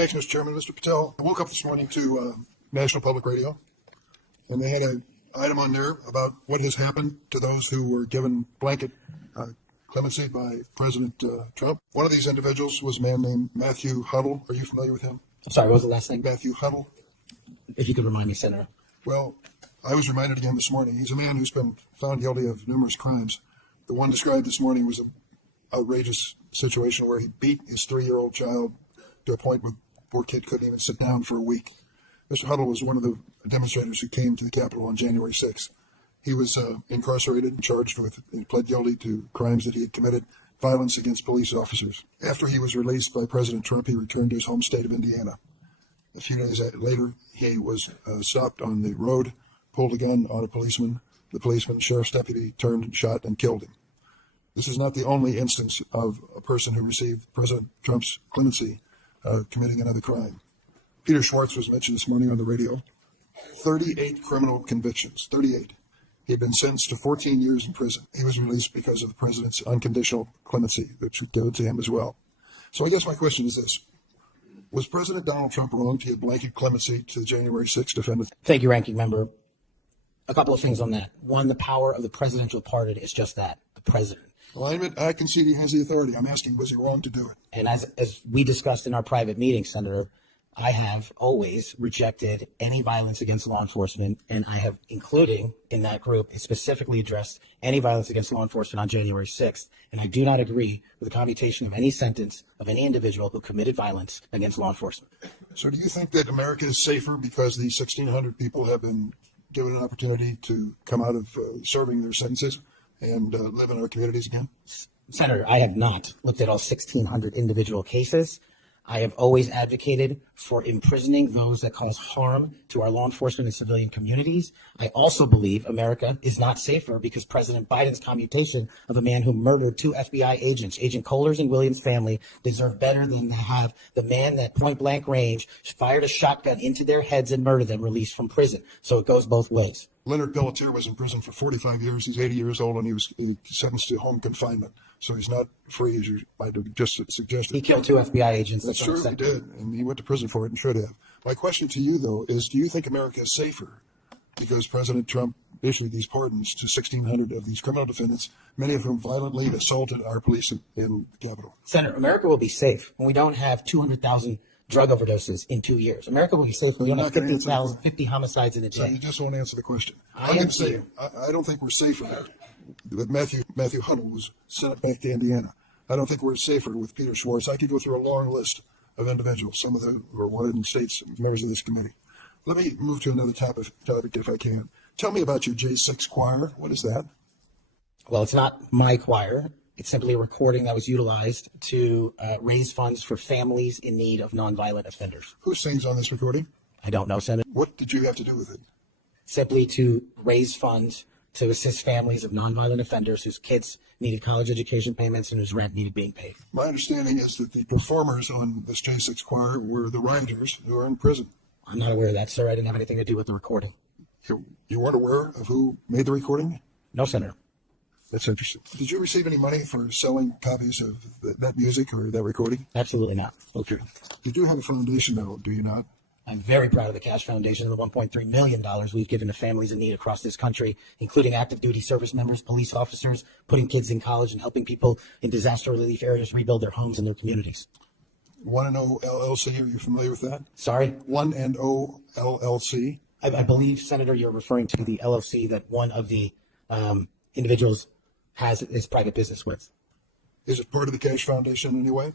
Thanks, Mr. Chairman. Mr. Patel, I woke up this morning to National Public Radio, and they had an item on there about what has happened to those who were given blanket clemency by President Trump. One of these individuals was a man named Matthew Huddle. Are you familiar with him? I'm sorry, what was the last name? Matthew Huddle. If you could remind me, Senator. Well, I was reminded again this morning. He's a man who's been found guilty of numerous crimes. The one described this morning was an outrageous situation where he beat his 3-year-old child to a point where the poor kid couldn't even sit down for a week. Mr. Huddle was one of the demonstrators who came to the Capitol on January 6th. He was incarcerated and charged with, he pled guilty to crimes that he had committed, violence against police officers. After he was released by President Trump, he returned to his home state of Indiana. A few days later, he was stopped on the road, pulled a gun on a policeman. The policeman, sheriff's deputy, turned and shot and killed him. This is not the only instance of a person who received President Trump's clemency committing another crime. Peter Schwartz was mentioned this morning on the radio. 38 criminal convictions, 38. He had been sentenced to 14 years in prison. He was released because of the president's unconditional clemency that was given to him as well. So I guess my question is this. Was President Donald Trump wrong to give blanket clemency to the January 6th defendants? Thank you, Ranking Member. A couple of things on that. One, the power of the presidential pardon is just that, the president. Well, I concede he has the authority. I'm asking, was he wrong to do it? And as we discussed in our private meeting, Senator, I have always rejected any violence against law enforcement, and I have, including in that group, specifically addressed any violence against law enforcement on January 6th. And I do not agree with the commutation of any sentence of any individual who committed violence against law enforcement. So do you think that America is safer because these 1,600 people have been given an opportunity to come out of serving their sentences and live in our communities again? Senator, I have not looked at all 1,600 individual cases. I have always advocated for imprisoning those that cause harm to our law enforcement and civilian communities. I also believe America is not safer because President Biden's commutation of a man who murdered 2 FBI agents, Agent Kohler's and Williams' family, deserve better than to have the man that point blank range fired a shotgun into their heads and murdered them released from prison. So it goes both ways. Leonard Pelletier was in prison for 45 years. He's 80 years old, and he was sentenced to home confinement. So he's not free, as you might have just suggested. He killed 2 FBI agents. That's sure he did, and he went to prison for it and should have. My question to you, though, is do you think America is safer because President Trump issued these pardons to 1,600 of these criminal defendants, many of whom violently assaulted our police in the Capitol? Senator, America will be safe when we don't have 200,000 drug overdoses in 2 years. America will be safe when we don't have 50 homicides in a day. So you just won't answer the question. I am saying I don't think we're safer. But Matthew Huddle was sent back to Indiana. I don't think we're safer with Peter Schwartz. I could go through a long list of individuals, some of them were wanted in states, members of this committee. Let me move to another topic if I can. Tell me about your J6 choir. What is that? Well, it's not my choir. It's simply a recording that was utilized to raise funds for families in need of nonviolent offenders. Who sings on this recording? I don't know, Senator. What did you have to do with it? Simply to raise funds to assist families of nonviolent offenders whose kids needed college education payments and whose rent needed being paid. My understanding is that the performers on this J6 choir were the rioters who are in prison. I'm not aware of that, sir. I didn't have anything to do with the recording. You weren't aware of who made the recording? No, Senator. That's interesting. Did you receive any money for selling copies of that music or that recording? Absolutely not. Okay. You do have a foundation, though, do you not? I'm very proud of the Kash Foundation and the $1.3 million we've given to families in need across this country, including active duty service members, police officers, putting kids in college, and helping people in disaster relief areas rebuild their homes and their communities. 1&0 LLC, are you familiar with that? Sorry? 1&0 LLC? I believe, Senator, you're referring to the LLC that one of the individuals has his private business with. Is it part of the Kash Foundation in any way?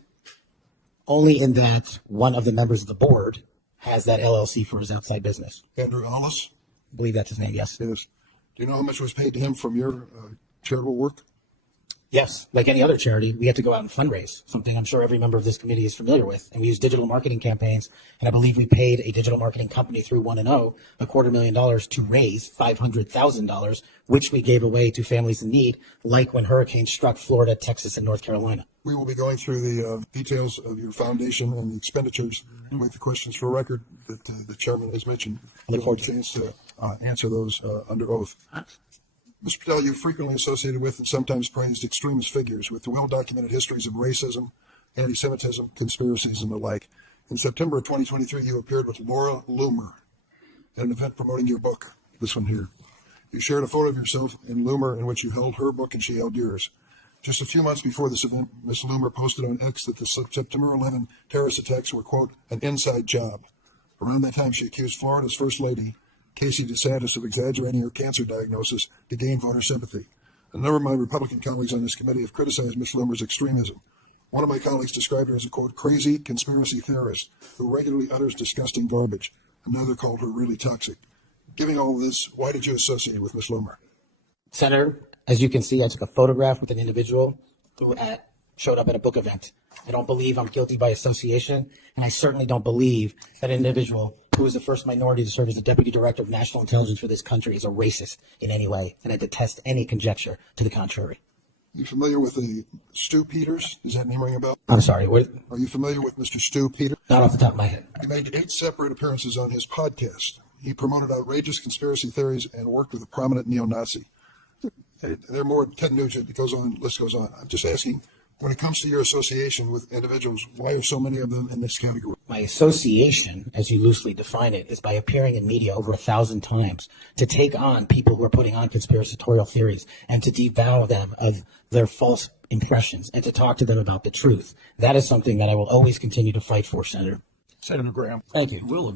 Only in that one of the members of the board has that LLC for his outside business. Andrew Ellis? I believe that's his name, yes. Yes. Do you know how much was paid to him from your charitable work? Yes, like any other charity, we have to go out and fundraise, something I'm sure every member of this committee is familiar with. And we use digital marketing campaigns. And I believe we paid a digital marketing company through 1&0 $250,000 to raise $500,000, which we gave away to families in need, like when hurricanes struck Florida, Texas, and North Carolina. We will be going through the details of your foundation and the expenditures and with the questions for record that the chairman has mentioned. I look forward to a chance to answer those under oath. Mr. Patel, you're frequently associated with and sometimes praised extremist figures with well-documented histories of racism, anti-Semitism, conspiracies, and the like. In September of 2023, you appeared with Laura Loomer at an event promoting your book, this one here. You shared a photo of yourself and Loomer in which you held her book and she held yours. Just a few months before this event, Ms. Loomer posted on X that the September 11 terrorist attacks were, quote, an inside job. Around that time, she accused Florida's First Lady, Casey DeSantis, of exaggerating her cancer diagnosis to gain voter sympathy. A number of my Republican colleagues on this committee have criticized Ms. Loomer's extremism. One of my colleagues described her as a, quote, crazy conspiracy theorist who regularly utters disgusting garbage. Another called her really toxic. Given all of this, why did you associate with Ms. Loomer? Senator, as you can see, I took a photograph with an individual who showed up at a book event. I don't believe I'm guilty by association, and I certainly don't believe that an individual who was the first minority to serve as the Deputy Director of National Intelligence for this country is a racist in any way, and I detest any conjecture to the contrary. Are you familiar with the Stu Peters? Does that name ring a bell? I'm sorry, what? Are you familiar with Mr. Stu Peters? Not off the top of my head. He made 8 separate appearances on his podcast. He promoted outrageous conspiracy theories and worked with a prominent neo-Nazi. There are more Ted Nugent. It goes on, list goes on. I'm just asking, when it comes to your association with individuals, why are so many of them in this category? My association, as you loosely define it, is by appearing in media over 1,000 times to take on people who are putting on conspiratorial theories and to devour them of their false impressions and to talk to them about the truth. That is something that I will always continue to fight for, Senator. Senator Graham. Thank you. Will